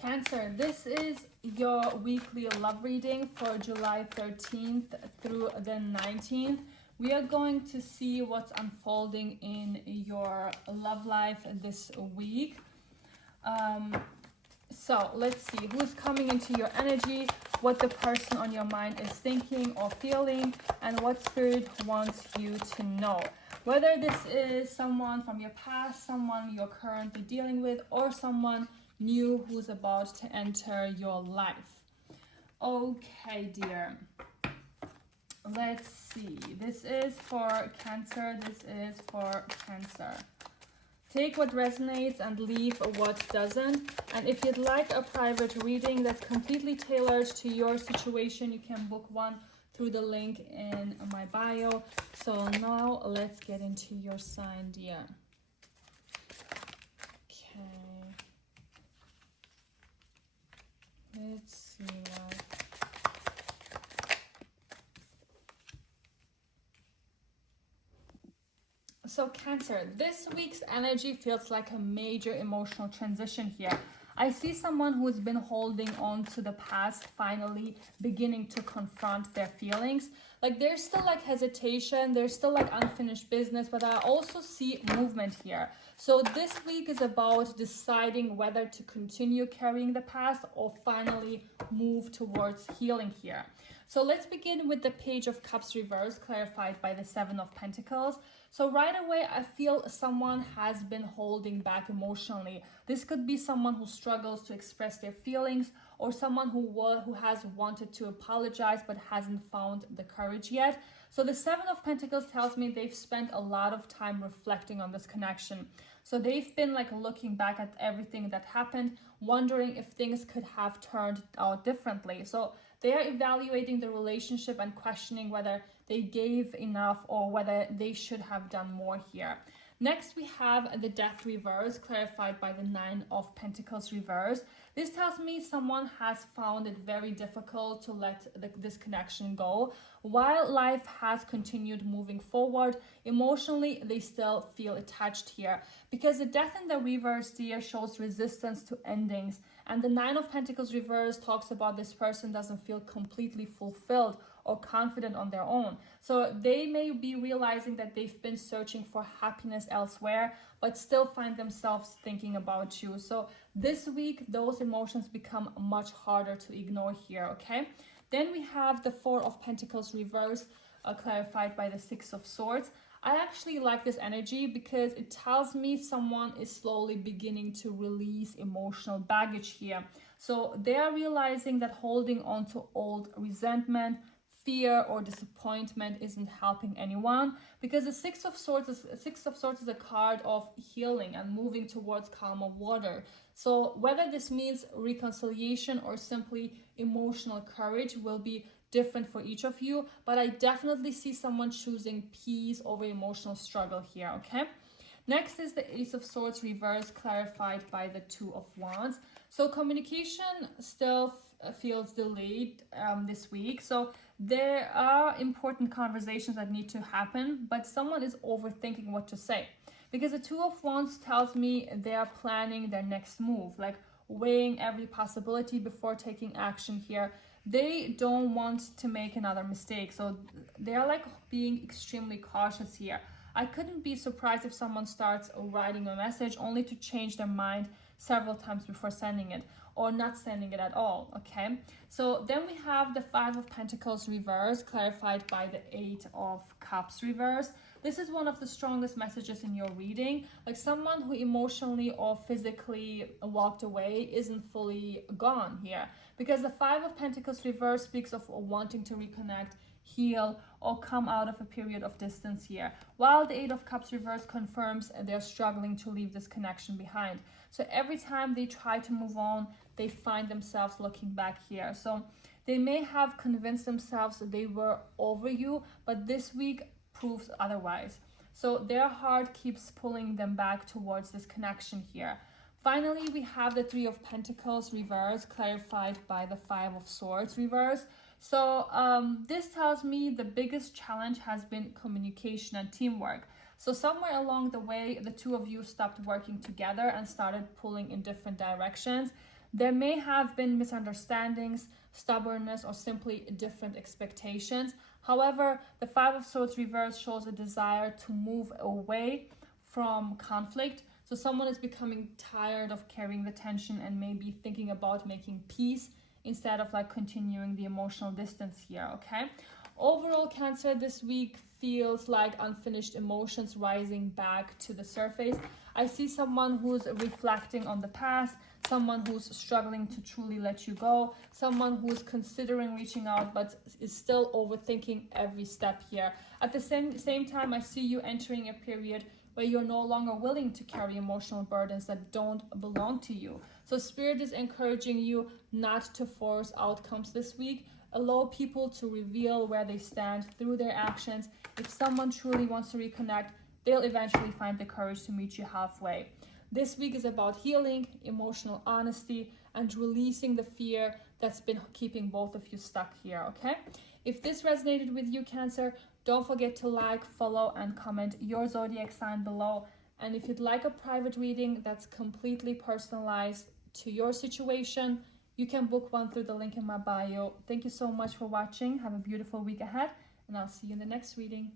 Cancer, this is your weekly love reading for July 13th through the 19th. We are going to see what's unfolding in your love life this week. So let's see who's coming into your energy, what the person on your mind is thinking or feeling, and what Spirit wants you to know. Whether this is someone from your past, someone you're currently dealing with, or someone new who's about to enter your life. Okay, dear. Let's see. This is for Cancer. This is for Cancer. Take what resonates and leave what doesn't. And if you'd like a private reading that's completely tailored to your situation, you can book one through the link in my bio. So now let's get into your sign, dear. Okay. Let's see what. So Cancer, this week's energy feels like a major emotional transition here. I see someone who's been holding on to the past finally beginning to confront their feelings. Like there's still like hesitation, there's still like unfinished business, but I also see movement here. So this week is about deciding whether to continue carrying the past or finally move towards healing here. So let's begin with the Page of Cups reverse, clarified by the Seven of Pentacles. So right away, I feel someone has been holding back emotionally. This could be someone who struggles to express their feelings, or someone who has wanted to apologize but hasn't found the courage yet. So the Seven of Pentacles tells me they've spent a lot of time reflecting on this connection. So they've been like looking back at everything that happened, wondering if things could have turned out differently. So they are evaluating the relationship and questioning whether they gave enough or whether they should have done more here. Next, we have the Death reverse, clarified by the Nine of Pentacles reverse. This tells me someone has found it very difficult to let this connection go. While life has continued moving forward, emotionally, they still feel attached here. Because the Death in the reverse here shows resistance to endings. And the Nine of Pentacles reverse talks about this person doesn't feel completely fulfilled or confident on their own. So they may be realizing that they've been searching for happiness elsewhere, but still find themselves thinking about you. So this week, those emotions become much harder to ignore here, okay? Then we have the Four of Pentacles reverse, clarified by the Six of Swords. I actually like this energy because it tells me someone is slowly beginning to release emotional baggage here. So they are realizing that holding on to old resentment, fear, or disappointment isn't helping anyone, because the Six of Swords is a card of healing and moving towards calmer water. So whether this means reconciliation or simply emotional courage will be different for each of you, but I definitely see someone choosing peace over emotional struggle here, okay? Next is the Ace of Swords reverse, clarified by the Two of Wands. So communication still feels delayed this week. So there are important conversations that need to happen, but someone is overthinking what to say. Because the Two of Wands tells me they are planning their next move, like weighing every possibility before taking action here. They don't want to make another mistake. So they are like being extremely cautious here. I couldn't be surprised if someone starts writing a message only to change their mind several times before sending it, or not sending it at all, okay? So then we have the Five of Pentacles reverse, clarified by the Eight of Cups reverse. This is one of the strongest messages in your reading. Like someone who emotionally or physically walked away isn't fully gone here, because the Five of Pentacles reverse speaks of wanting to reconnect, heal, or come out of a period of distance here, while the Eight of Cups reverse confirms they're struggling to leave this connection behind. So every time they try to move on, they find themselves looking back here. So they may have convinced themselves that they were over you, but this week proves otherwise. So their heart keeps pulling them back towards this connection here. Finally, we have the Three of Pentacles reverse, clarified by the Five of Swords reverse. So this tells me the biggest challenge has been communication and teamwork. So somewhere along the way, the two of you stopped working together and started pulling in different directions. There may have been misunderstandings, stubbornness, or simply different expectations. However, the Five of Swords reverse shows a desire to move away from conflict. So someone is becoming tired of carrying the tension and maybe thinking about making peace instead of like continuing the emotional distance here, okay? Overall, Cancer, this week feels like unfinished emotions rising back to the surface. I see someone who's reflecting on the past, someone who's struggling to truly let you go, someone who's considering reaching out but is still overthinking every step here. At the same time, I see you entering a period where you're no longer willing to carry emotional burdens that don't belong to you. So Spirit is encouraging you not to force outcomes this week. Allow people to reveal where they stand through their actions. If someone truly wants to reconnect, they'll eventually find the courage to meet you halfway. This week is about healing, emotional honesty, and releasing the fear that's been keeping both of you stuck here, okay? If this resonated with you, Cancer, don't forget to like, follow, and comment your zodiac sign below. And if you'd like a private reading that's completely personalized to your situation, you can book one through the link in my bio. Thank you so much for watching. Have a beautiful week ahead, and I'll see you in the next reading.